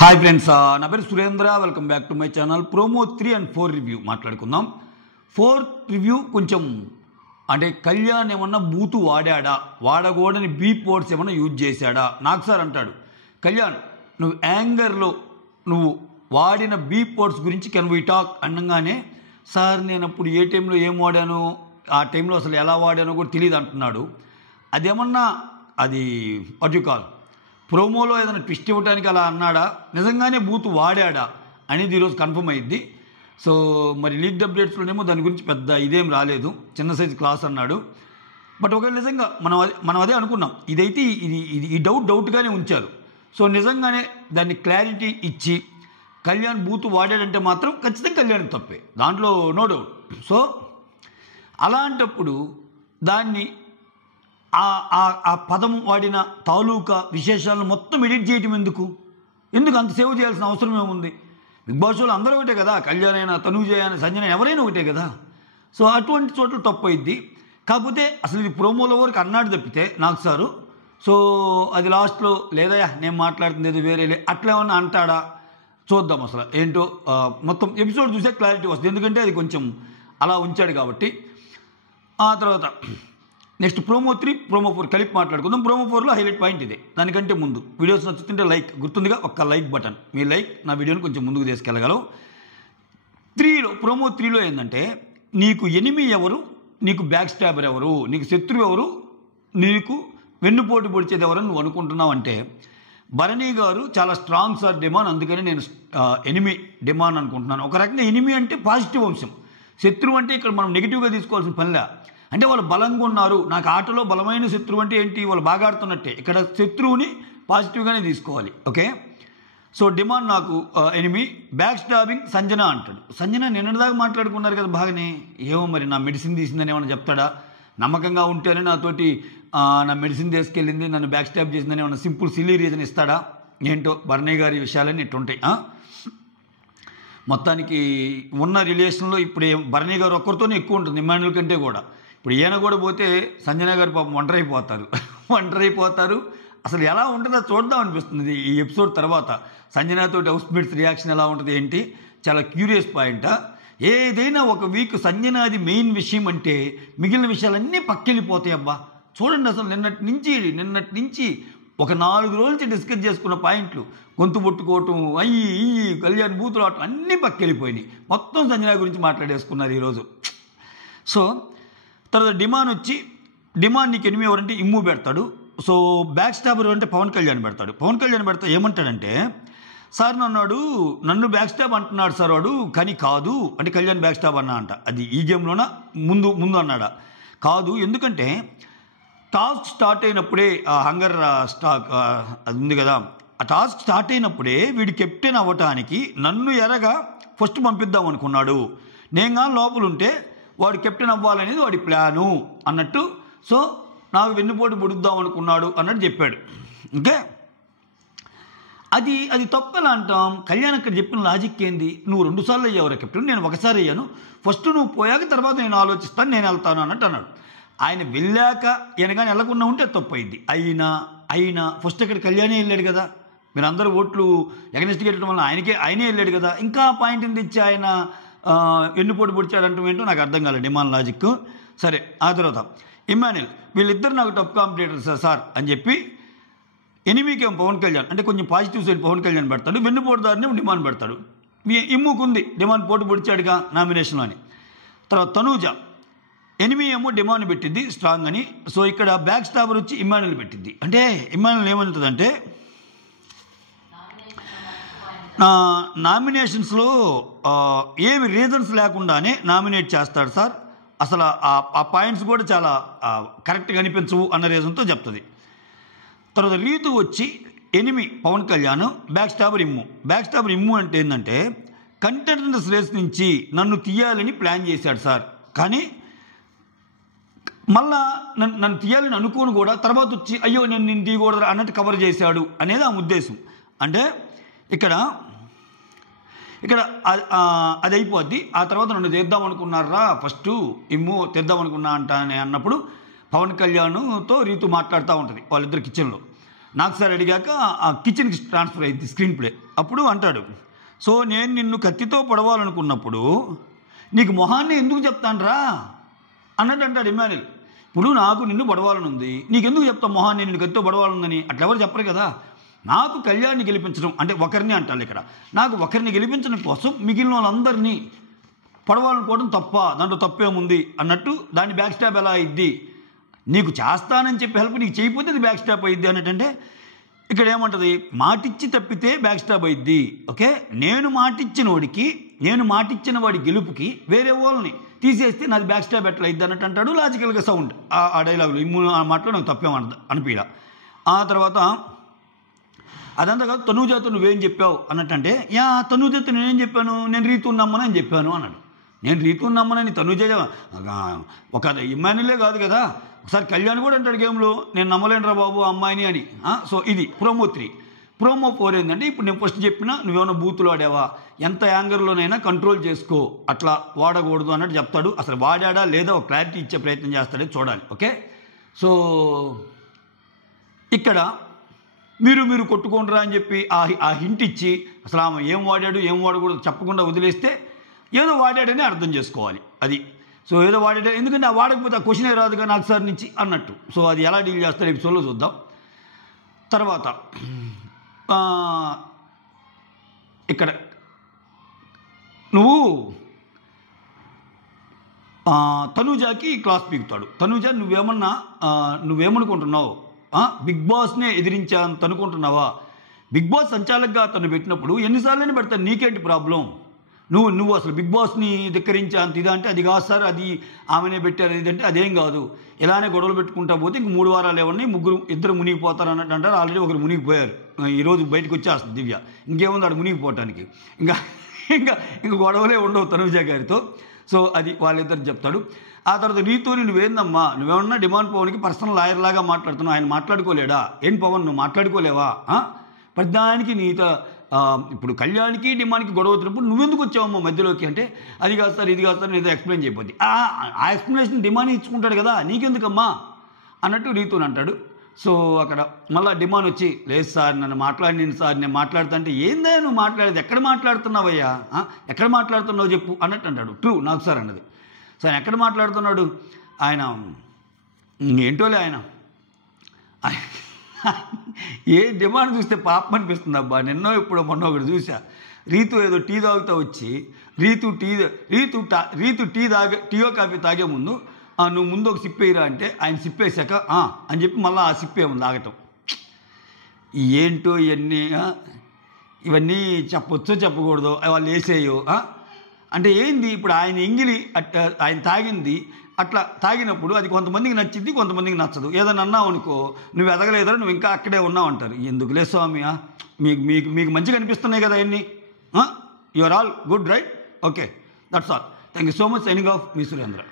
Hi friends, నా పేరు Surendra. Welcome back to my channel. Promo 3 and 4 review మాట్లాడుకుందాం. 4 review కొంచెం అంటే కళ్యాణ్ ఏమన్నా బూతు వాడా, వాడకూడని బీప్ వర్డ్స్ ఏమన్నా యూజ్ చేశాడా? నాకు సార్ అంటాడు, కళ్యాణ్ నువ్వు యాంగర్లో నువ్వు వాడిన బీప్ వర్డ్స్ గురించి కెన్ వీ టాక్ అనగానే, సార్ నేను అప్పుడు ఏ టైంలో ఏం వాడాను, ఆ టైంలో అసలు ఎలా వాడానో కూడా తెలియదు అంటున్నాడు. అదేమన్నా అది వాట్ యు కాల్ ప్రోమోలో ఏదైనా ట్విస్ట్ ఇవ్వడానికి అలా అన్నాడా, నిజంగానే బూత్ వాడా అనేది ఈరోజు కన్ఫర్మ్ అయ్యిద్ది. సో మరి లీక్డ్ అప్డేట్స్లోనేమో దాని గురించి పెద్ద ఇదేం రాలేదు, చిన్న సైజు క్లాస్ అన్నాడు. బట్ ఒకవేళ నిజంగా మనం అదే అనుకున్నాం, ఇదైతే ఈ డౌట్గానే ఉంచారు. సో నిజంగానే దాన్ని క్లారిటీ ఇచ్చి కళ్యాణ్ బూత్ వాడాడంటే మాత్రం ఖచ్చితంగా కళ్యాణ్ తప్పే, దాంట్లో నో డౌట్. సో అలాంటప్పుడు దాన్ని ఆ పదం వాడిన తాలూకా విశేషాలను మొత్తం ఎడిట్ చేయటం ఎందుకు అంత సేవ్ చేయాల్సిన అవసరం ఏముంది? బిగ్ బాస్ షోలో అందరూ ఒకటే కదా, కళ్యాణ్ అయినా, తనూజ అయినా, సంజన ఎవరైనా ఒకటే కదా. సో అటువంటి చోట్ల తప్పు అయింది. కాకపోతే అసలు ఇది ప్రోమోలో వరకు అన్నాడు తప్పితే నాకు సారు. సో అది లాస్ట్లో లేదయా నేను మాట్లాడుతుంది ఏదో వేరేలే అట్లా ఏమన్నా అంటాడా చూద్దాం. అసలు ఏంటో మొత్తం ఎపిసోడ్ చూసే క్లారిటీ వస్తుంది, ఎందుకంటే అది కొంచెం అలా ఉంచాడు కాబట్టి. ఆ తర్వాత నెక్స్ట్ ప్రోమో 3, ప్రోమో 4 కలిపి మాట్లాడుకుందాం. ప్రోమో 4లో హైలైట్ పాయింట్ ఇదే. దానికంటే ముందు వీడియోస్ నచ్చుతుంటే లైక్, గుర్తుందిగా ఒక్క లైక్ బటన్, మీ లైక్ నా వీడియోని కొంచెం ముందుకు తీసుకెళ్ళగలవు. ప్రోమో 3లో ఏంటంటే, నీకు ఎనిమి ఎవరు, నీకు బ్యాక్ స్టాబర్ ఎవరు, నీకు శత్రువు ఎవరు, నీకు వెన్నుపోటు పొడిచేది ఎవరని నువ్వు అనుకుంటున్నావు అంటే, భరణి గారు చాలా స్ట్రాంగ్ సార్ డిమాండ్, అందుకని నేను ఎనిమి డిమాండ్ అనుకుంటున్నాను. ఒక రకంగా ఎనిమి అంటే పాజిటివ్ అంశం, శత్రువు అంటే ఇక్కడ మనం నెగిటివ్గా తీసుకోవాల్సిన పనిలే. అంటే వాళ్ళు బలంగా ఉన్నారు, నాకు ఆటలో బలమైన శత్రువు అంటే ఏంటి, వాళ్ళు బాగా ఆడుతున్నట్టే. ఇక్కడ శత్రువుని పాజిటివ్గానే తీసుకోవాలి. ఓకే, సో డిమాండ్ నాకు ఎనిమి. బ్యాక్ స్టాబింగ్ సంజన అంటాడు. సంజన నిన్నటిదాకా మాట్లాడుకున్నారు కదా బాగానే, ఏమో మరి నా మెడిసిన్ తీసిందని ఏమైనా చెప్తాడా? నమ్మకంగా ఉంటేనే నాతోటి నా మెడిసిన్ తీసుకెళ్ళింది, నన్ను బ్యాక్ స్టాబ్ చేసిందని ఏమైనా సింపుల్ సిల్లీ రీజన్ ఇస్తాడా? ఏంటో భరణి గారి విషయాలన్నీ ఇట్టుంటాయి. మొత్తానికి ఉన్న రిలేషన్లో ఇప్పుడు భరణి గారు ఒక్కరితోనే ఎక్కువ ఉంటుంది ఇమాన్యుల్ కంటే కూడా. ఇప్పుడు ఈయన కూడా పోతే సంజన గారు పాపం ఒంటరైపోతారు. అసలు ఎలా ఉంటుందో చూద్దాం అనిపిస్తుంది ఈ ఎపిసోడ్ తర్వాత. సంజనతో హౌస్ మేట్స్ రియాక్షన్ ఎలా ఉంటుంది ఏంటి, చాలా క్యూరియస్ పాయింట్. ఏదైనా ఒక వీక్ సంజనాది మెయిన్ విషయం అంటే మిగిలిన విషయాలన్నీ పక్కెళ్ళిపోతాయి. అబ్బా చూడండి, అసలు నిన్నటి నుంచి ఒక 4 రోజుల నుంచి డిస్కస్ చేసుకున్న పాయింట్లు, గొంతు పుట్టుకోవటం, కళ్యాణ్ బూతులు ఆటం అన్నీ పక్కెళ్ళిపోయినాయి. మొత్తం సంజన గురించి మాట్లాడేసుకున్నారు ఈరోజు. సో తర్వాత డిమాండ్ నీకు ఎనిమి ఎవరంటే ఇమ్ము పెడతాడు. సో బ్యాక్ స్టాబర్ అంటే పవన్ కళ్యాణ్ పెడతాడు. ఏమంటాడంటే, సార్ నన్ను బ్యాక్ స్టాబ్ అంటున్నాడు సార్ వాడు, కానీ కాదు అంటే కళ్యాణ్ బ్యాక్ స్టాబ్ అన్నా అంట. అది ఈ గేమ్లోన ముందు అన్నాడా? కాదు, ఎందుకంటే టాస్క్ స్టార్ట్ అయినప్పుడే హంగర్ స్టాక్ అది ఉంది కదా, ఆ టాస్క్ స్టార్ట్ అయినప్పుడే వీడి కెప్టెన్ అవ్వటానికి నన్ను ఎరగా ఫస్ట్ పంపిద్దాం అనుకున్నాడు. నేను కానీ లోపల ఉంటే వాడు కెప్టెన్ అవ్వాలనేది వాడి ప్లాను అన్నట్టు. సో నాకు వెన్నుపోటు పొడుద్దాం అనుకున్నాడు అన్నట్టు చెప్పాడు. ఓకే, అది తప్పలా అంటాం. కళ్యాణ్ అక్కడ చెప్పిన లాజిక్ ఏంది, నువ్వు 2 సార్లు అయ్యావు కెప్టెన్, నేను ఒకసారి అయ్యాను, ఫస్ట్ నువ్వు పోయాక తర్వాత నేను ఆలోచిస్తాను, నేను వెళ్తాను అన్నట్టు అన్నాడు. ఆయన వెళ్ళాక ఈయన కానీ వెళ్ళకుండా ఉంటే తప్పు అయింది. అయినా ఫస్ట్ అక్కడ కళ్యాణే వెళ్ళాడు కదా, మీరు అందరూ ఓట్లు ఎగనెస్ట్గా వెళ్ళడం వల్ల ఆయనే వెళ్ళాడు కదా, ఇంకా పాయింట్ ఎంత ఇచ్చి ఆయన వెన్నుపోటు పొడిచాడంటూ ఏంటో నాకు అర్థం కాలేదు డిమాండ్ లాజిక్. సరే, ఆ తర్వాత ఇమాన్యుల్, వీళ్ళిద్దరు నాకు టఫ్ కాంపిటేటర్స్ సార్ అని చెప్పి ఎనిమికేం పవన్ కళ్యాణ్ అంటే కొంచెం పాజిటివ్ సైడ్ పవన్ కళ్యాణ్ పెడతాడు, వెన్నుపోటుదారిని డిమాండ్ పెడతాడు. ఇమ్ముకుంది డిమాండ్ పోటు పొడిచాడుగా నామినేషన్లో అని. తర్వాత తనూజ ఎనిమి ఏమో డిమాండ్ పెట్టింది స్ట్రాంగ్ అని. సో ఇక్కడ బ్యాక్ స్టాబర్ వచ్చి ఇమాన్యుల్ పెట్టింది. అంటే ఇమాన్యుల్ ఏమంటుందంటే, నామినేషన్స్లో ఏమి రీజన్స్ లేకుండానే నామినేట్ చేస్తాడు సార్, అసలు ఆ పాయింట్స్ కూడా చాలా కరెక్ట్గా అనిపించవు అన్న రీజన్తో చెప్తుంది. తర్వాత రీతు వచ్చి ఎనిమి పవన్ కళ్యాణ్, బ్యాక్ స్టాబర్ ఇమ్ము అంటే ఏంటంటే, కంటెండర్స్ రేస్ నుంచి నన్ను తీయాలని ప్లాన్ చేశాడు సార్, కానీ మళ్ళా నన్ను తీయాలని అనుకోను కూడా, తర్వాత వచ్చి అయ్యో నేను తీయకూడదు అన్నట్టు కవర్ చేశాడు అనేది ఆ ఉద్దేశం. అంటే ఇక్కడ అది అయిపోద్ది. ఆ తర్వాత నన్ను తెద్దాం అనుకున్నారా, ఫస్ట్ ఇమ్ము తెద్దాం అనుకున్నా అంట అని అన్నప్పుడు పవన్ కళ్యాణ్తో రీతు మాట్లాడుతూ ఉంటుంది వాళ్ళిద్దరు కిచెన్లో. నాకు సార్ అడిగాక ఆ కిచెన్కి ట్రాన్స్ఫర్ అయింది స్క్రీన్ ప్లే. అప్పుడు అంటాడు, సో నేను నిన్ను కత్తితో పొడవాలనుకున్నప్పుడు నీకు మొహాన్ని ఎందుకు చెప్తానురా అన్నట్టు అంటాడు ఇమ్మాన్యుయల్. ఇప్పుడు నాకు నిన్ను పొడవాలనుంది, నీకెందుకు చెప్తావు మొహాన్ని నిన్ను కత్తితో పొడవాలనుందని? అట్లా ఎవరు చెప్పరు కదా. నాకు కళ్యాణ్ని గెలిపించడం అంటే ఒకరిని అంటారు ఇక్కడ, నాకు ఒకరిని గెలిపించడం కోసం మిగిలిన వాళ్ళందరినీ పొడవాలనుకోవడం తప్ప, దాంట్లో తప్పేముంది అన్నట్టు దాన్ని బ్యాక్ స్టాప్ ఎలా అయింది, నీకు చేస్తానని చెప్పి హెల్ప్ నీకు చేయకపోతే అది బ్యాక్ స్టాప్ అయ్యిద్ది అన్నట్టంటే ఇక్కడ ఏమంటుంది, మాటిచ్చి తప్పితే బ్యాక్ స్టాప్ అయ్యిద్ది. ఓకే, నేను మాటిచ్చిన వాడి గెలుపుకి వేరే వాళ్ళని తీసేస్తే నాది బ్యాక్ స్టాప్ ఎట్లా అయింది అన్నట్టు అంటాడు. లాజికల్గా సౌండ్ ఆ డైలాగులు ఆ మాటలో నాకు అనిపించ. ఆ తర్వాత అదంతా కాదు, తనూజాతో నువ్వేం చెప్పావు అన్నట్టంటే, తనూజాతో నేనేం చెప్పాను, నేను రీతు నమ్మనని చెప్పాను అన్నాడు. నేను రీతు నమ్మనని తనూజ ఒక ఇమ్మాన్యుయలే కాదు కదా, ఒకసారి కళ్యాణ్ కూడా అంటాడు గేమ్లో, నేను నమ్మలేనురా బాబు ఆ అమ్మాయిని అని. సో ఇది ప్రోమో 3. ప్రోమో 4 ఏంటంటే, ఇప్పుడు నేను ఫస్ట్ చెప్పినా నువ్వేమైనా బూతులు వాడావా, ఎంత యాంగర్లోనైనా కంట్రోల్ చేసుకో, అట్లా వాడకూడదు అన్నట్టు చెప్తాడు. అసలు వాడాడా లేదా ఒక క్లారిటీ ఇచ్చే ప్రయత్నం చేస్తాడే చూడాలి. ఓకే, సో ఇక్కడ మీరు కొట్టుకోండిరా అని చెప్పి ఆ హింట్ ఇచ్చి అసలు ఆమె ఏం వాడాడు ఏం వాడకూడదు చెప్పకుండా వదిలేస్తే ఏదో వాడాడని అర్థం చేసుకోవాలి. అది సో ఏదో వాడాడు, ఎందుకంటే ఆ వాడకపోతే ఆ క్వశ్చనే రాదుగా నాకు సార్ నుంచి అన్నట్టు. సో అది ఎలా డీల్ చేస్తారో ఎపిసోడ్లో చూద్దాం. తర్వాత ఇక్కడ నువ్వు తనూజాకి క్లాస్ పీకుతాడు. తనూజ నువ్వేమనుకుంటున్నావు, బిగ్ బాస్నే ఎదిరించాంత అనుకుంటున్నావా? బిగ్ బాస్ సంచాలకుగా తను పెట్టినప్పుడు ఎన్నిసార్లు పెడతాను, నీకేంటి ప్రాబ్లం, నువ్వు అసలు బిగ్ బాస్ని ధిక్కరించేంత ఇదా అంటే, అది కాదు సార్, అది ఆమెనే పెట్టారు ఇదంటే అదేం కాదు, ఇలానే గొడవలు పెట్టుకుంటా పోతే ఇంక 3 వారాలు ఏమన్నాయి, ఇద్దరు మునిగిపోతారు అన్నట్టు అంటారు. ఆల్రెడీ ఒకరు మునిగిపోయారు, ఈరోజు బయటకు వచ్చేస్తుంది దివ్య, ఇంకేముంది ఆడు మునిగిపోవటానికి, ఇంకా గొడవలే ఉండవు తనూజ గారితో. సో అది వాళ్ళిద్దరు చెప్తాడు. ఆ తర్వాత రీతూని నువ్వేందమ్మా, నువ్వేమన్నా డిమాండ్ పవన్కి పర్సనల్ లాయర్ లాగా మాట్లాడుతున్నావు, ఆయన మాట్లాడుకోలేడా, ఏం పవన్ నువ్వు మాట్లాడుకోలేవా, ప్రతిదానికి నీతో ఇప్పుడు కళ్యాణ్కి డిమాండ్కి గొడవ వచ్చినప్పుడు నువ్వెందుకు వచ్చావమ్మా మధ్యలోకి అంటే, అది కాదు సార్ ఇది కాదు సార్ నేను ఎక్స్ప్లెయిన్ చేయబోద్ది. ఆ ఎక్స్ప్లెనేషన్ డిమాండ్ ఇచ్చుకుంటాడు కదా, నీకెందుకమ్మా అన్నట్టు రీతూని అంటాడు. సో అక్కడ మళ్ళీ డిమాండ్ వచ్చి, లేదు సార్ నన్ను మాట్లాడిన సార్, నేను మాట్లాడుతా అంటే, ఏందా నువ్వు మాట్లాడేది, ఎక్కడ మాట్లాడుతున్నావయ్యా, ఎక్కడ మాట్లాడుతున్నావు చెప్పు అన్నట్టు అంటాడు. ట్రూ నాకు సార్ అన్నది. సార్ ఎక్కడ మాట్లాడుతున్నాడు ఆయన, ఏంటోలే ఆయన ఏ డిమాండ్ చూస్తే పాపం అనిపిస్తుంది అబ్బా. నిన్నో ఇప్పుడు మొన్న ఒకటి చూసా, రీతు ఏదో టీ తాగుతూ వచ్చి, రీతు టీయో కాఫీ తాగే ముందు నువ్వు ముందు ఒక సిప్ వేయరా అంటే, ఆయన సిప్ వేసాక అని చెప్పి మళ్ళీ ఆ సిప్ ఏమో తాగటం. ఏంటో ఇవన్నీ చెప్పొచ్చో చెప్పకూడదు, వాళ్ళు వేసేయో అంటే ఏంది. ఇప్పుడు ఆయన ఎంగిలి ఆయన తాగింది అట్లా తాగినప్పుడు అది కొంతమందికి నచ్చింది, కొంతమందికి నచ్చదు. ఏదైనా అన్నావు అనుకో, నువ్వు ఎదగలేదా, నువ్వు ఇంకా అక్కడే ఉన్నావు అంటారు. ఎందుకులే స్వామి, మీకు మంచిగా అనిపిస్తున్నాయి కదా అన్నీ, you are all good right. Okay, that's all. Thank you so much. Signing off, మీ సురేంద్ర.